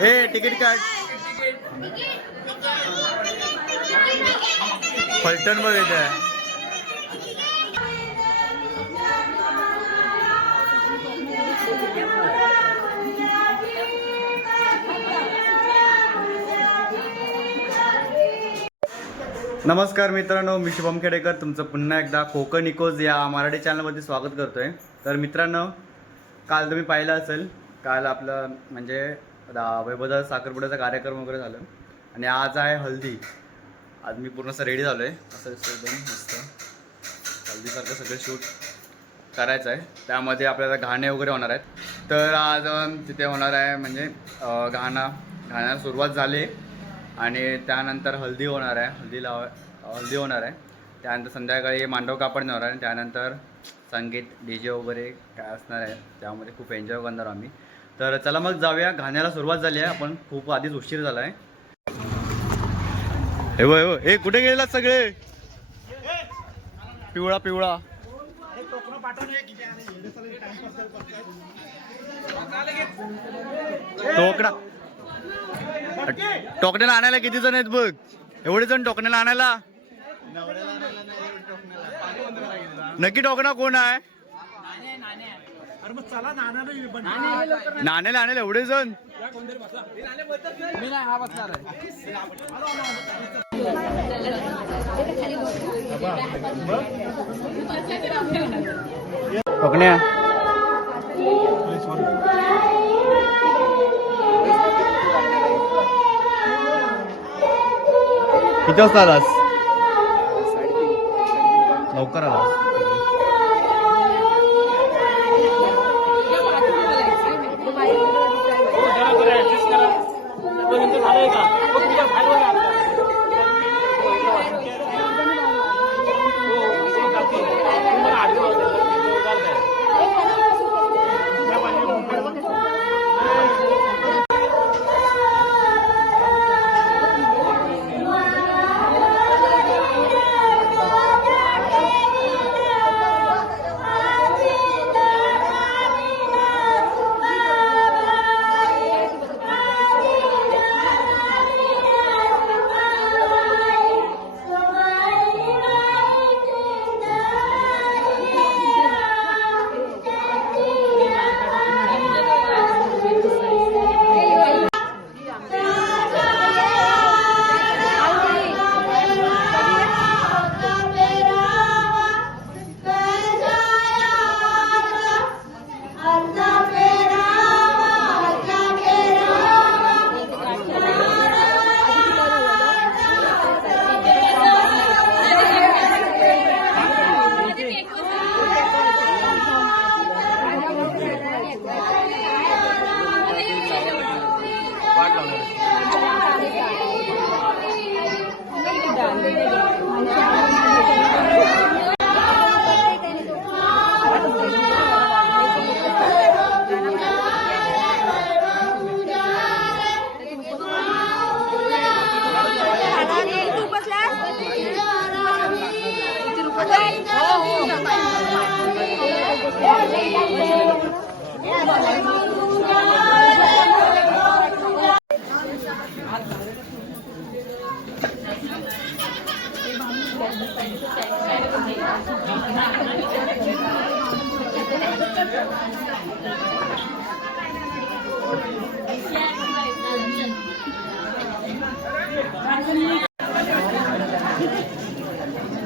हे तिकीट काढ. फलटण बघ येत आहे. नमस्कार मित्रांनो, मी शुभम खेडेकर तुमचं पुन्हा एकदा कोकण इकोज या मराठी चॅनलमध्ये स्वागत करतोय. तर मित्रांनो, काल तुम्ही पाहिलं असेल, काल आपलं म्हणजे वैभवदा साखरपुड्याचा कार्यक्रम वगैरे झालं आणि आज आहे हल्दी. आज मी पूर्ण असं रेडी झालो आहे, असं एकदम मस्त हल्दीसारखं सगळं शूट करायचं आहे. त्यामध्ये आपल्याला गाणे वगैरे होणार आहेत. तर आज तिथे होणार आहे म्हणजे गाण्याला सुरुवात झाली आणि त्यानंतर हल्दी होणार आहे. हल्दी होणार आहे. त्यानंतर संध्याकाळी मांडव कापड होणार आहे. त्यानंतर संगीत DJ वगैरे काय असणार आहे, त्यामध्ये खूप एन्जॉय करणार आम्ही. तर चला मग जाऊया. गाण्याला सुरुवात झाली आहे. आपण खूप आधीच उशीर झाला आहे. हे कुठे गेलेला सगळे? पिवळा पिवळा टोकण्याला आणायला किती जण आहेत बघ? एवढे जण टोकण्याला आणायला. नक्की टोकणा कोण आहे? नाण्याला आणायला एवढे जण. टोकण्या किती वाजता आलास? लवकर आलास.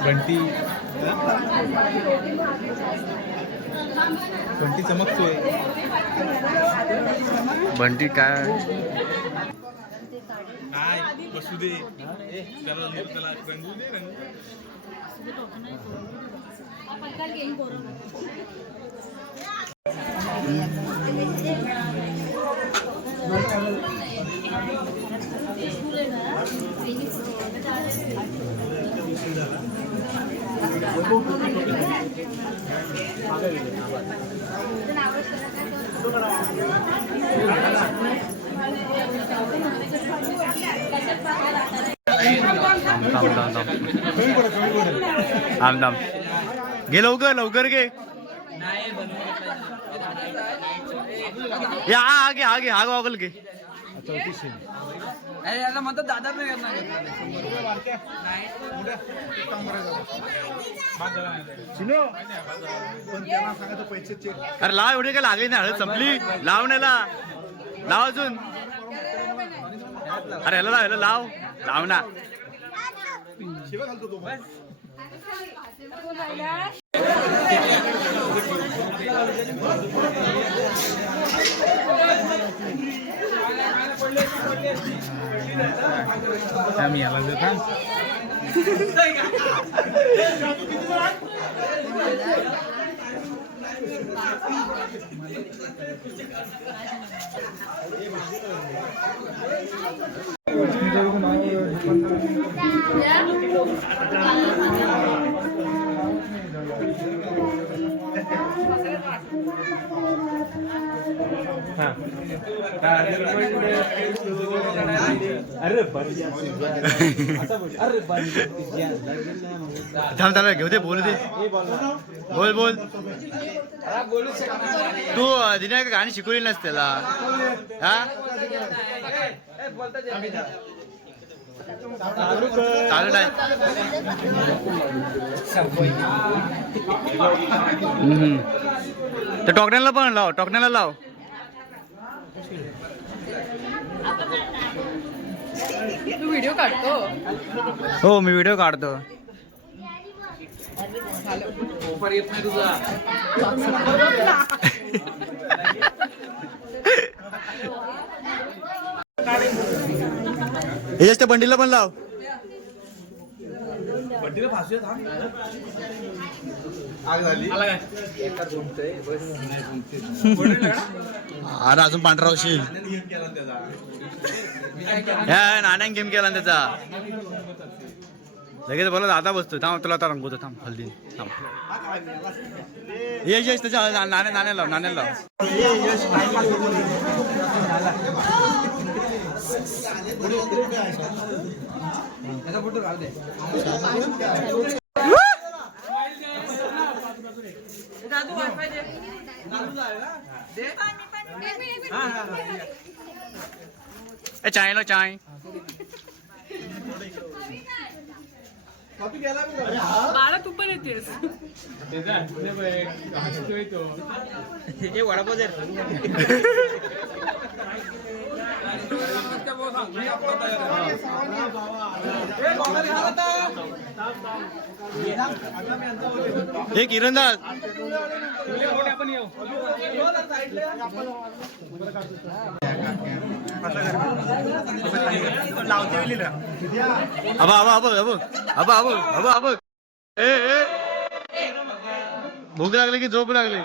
बंटी बंटी चमकतोय. बंटी काय बसू दे त्याला रंगू दे. आमदाम घे लवकर लवकर घे. या आगे आगे हा गॉगल घे. 3400. याला म्हणतात दादा पण येत नाही चिनो पण त्याला सांगायचं पैसे चेक. अरे लाव, एवढी काय लागली नाही, हळद संपली. लाव नेला, लाव अजून. अरे ह्याला लाव लाव ना. शिवा घालतो तो बस. आम्ही याला देता थांब थांब, घेऊ दे, बोलू दे. बोल बोल. तू दिने गाणी शिकवली नसते त्याला. हा चालू नाही. तर टॉकण्याला पण लाव, टॉकण्याला लाव. तू व्हिडिओ काढतो. हो मी व्हिडिओ काढतो. ऑफर येत नाही तुझा. हे जास्त बंडीला पण लाव. बड्डीला फासूया थांब. आग झाली. अरे अजून पांढरा होशील. ह्या नाण्या गेम केला ना त्याचा. लगेच बोला दादा बसतो. थांब तुला आता रंगवतो. थांब हल्दी थांब. यश यश त्याच्या नाण्या लाव, नाण्या लाव. त्याचा फोटो राहू दे. चाय लो चाय. बाळा तू पण येतेस. वडापाव दे. हे किरणदास. अबा अबा अबा अबा अबा अबा अबा अबा. ए भूक लागली की झोप लागली.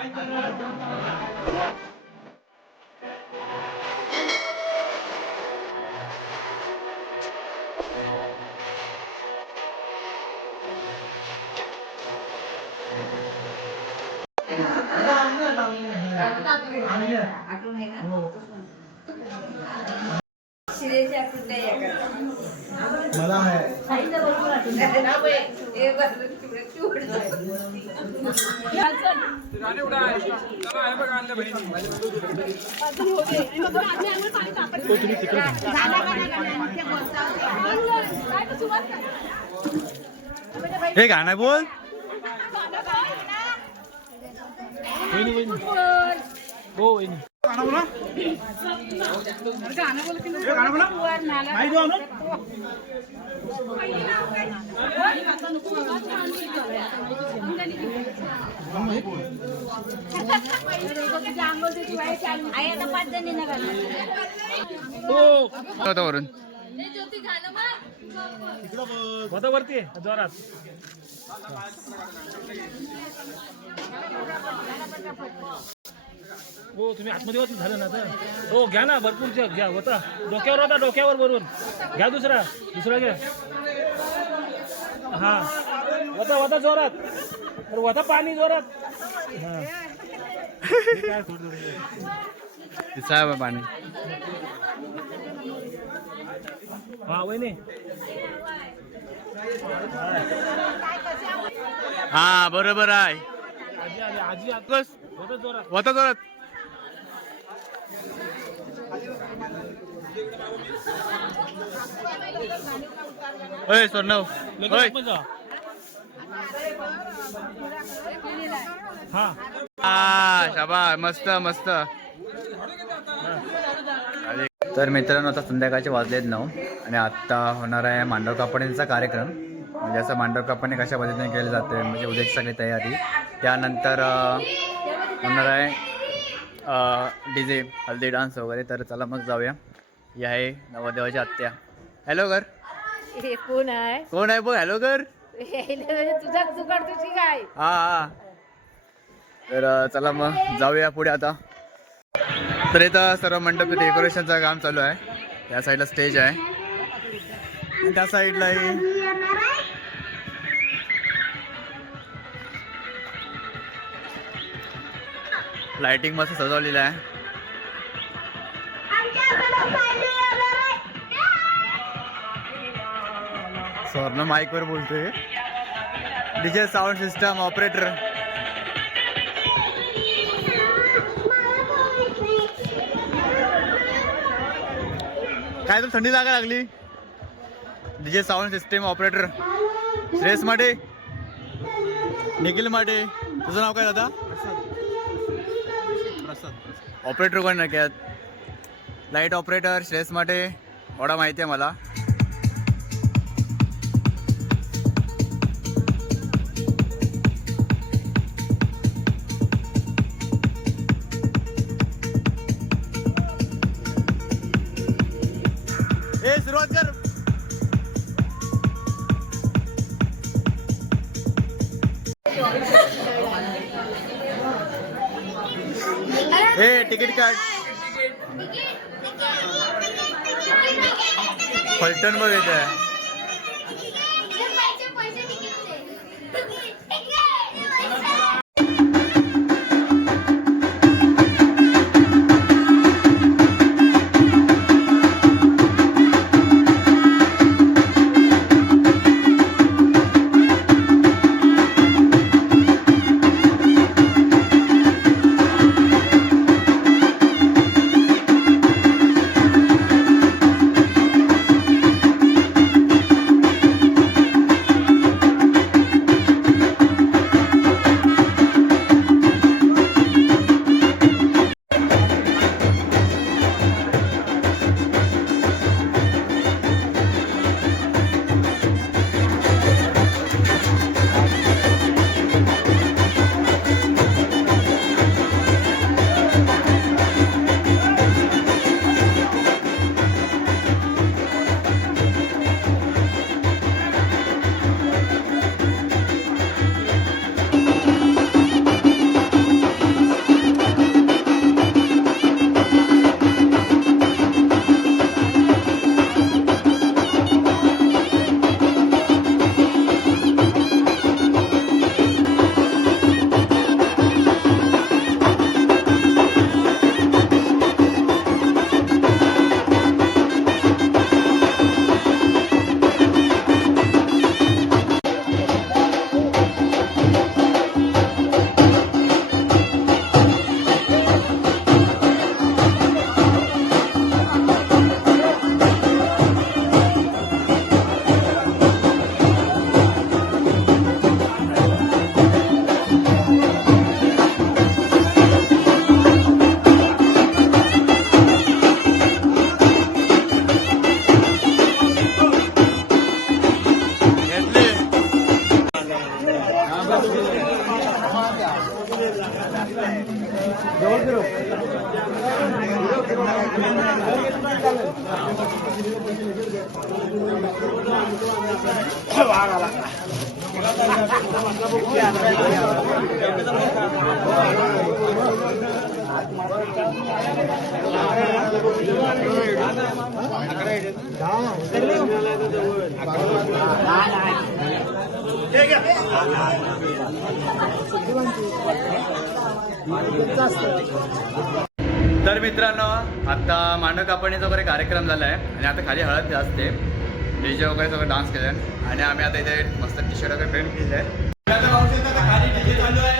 मला आहे. हे गाणं बोल. हो गाणं बोल की नाही जाऊ ना. वरून वरती जोरात. हो तुम्ही आतमध्ये होत झालं ना तर. हो घ्या ना भरपूर घ्या. होता डोक्यावर, होता डोक्यावर वरून घ्या. दुसरा घ्या. हा होता जोरात. होता पाणी जोरात. साहेब पाणी. हा वहिनी. हा बरोबर आहे. आजी आजी बस होता जोरात. होता जोरात. होय स्वर्णव होय हा शाबा मस्त मस्त. तर मित्रांनो आता संध्याकाळचे वाजलेत 9 आणि आत्ता होणार आहे मांडव कापणीचा कार्यक्रम. म्हणजे असं मांडव कापणी कशा पद्धतीने केली जाते म्हणजे उद्याची सगळी तयारी. त्यानंतर होणार आहे DJ हल्दी डान्स वगैरे. तर चला मग जाऊया. ही आहे नवरदेवाची आत्या. हॅलो कर. हे कोण आहे कोण आहे बघ. हॅलो कर. तुझा चुकाड तुझी काय हा हा. तर चला मग जाऊया पुढे आता. तर इथं सर्व मंडप डेकोरेशनचं काम चालू आहे. त्या साईडला स्टेज आहे आणि त्या साईडलाही लाइटिंग मस्त सजवलेलं आहे. स्वर्ण माईकवर बोलतोय. DJ sound system operator. काय तर थंडी लागायला लागली. DJ sound system operator Shreyas माटे, निखिल माटे. तुझं नाव काय दादा? ऑपरेटर कोण नाही त्यात? लाईट ऑपरेटर श्रेयस माटे एवढा माहिती आहे मला. सुरुवात कर. तिकीट काढ. फलटण वर येत आहे. तर मित्रांनो आता मांडव कापणीचा वगैरे कार्यक्रम झाला आहे आणि आता खाली हळद असते. डीजे वगैरे सगळं डान्स केलं आणि आम्ही आता इथे मस्त टी शर्ट वगैरे पेंट केले आहे. खाली डीजे चालू आहे.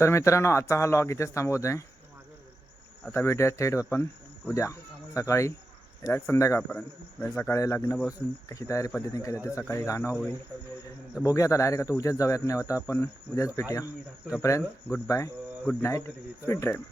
तर मित्रांनो आजचा हा लॉग इथेच थांबवतो आहे. आता भेटूया थेट आपण उद्या सकाळी डायरेक्ट संध्याकाळपर्यंत. म्हणजे सकाळी लग्नापासून कशी तयारी पद्धतीने केली ते सकाळी गाणं होईल. तर बघूया आता डायरेक्ट आता उद्याच जाऊयात नाही होता आपण उद्याच भेटूया. तोपर्यंत goodbye, good night, sweet dream.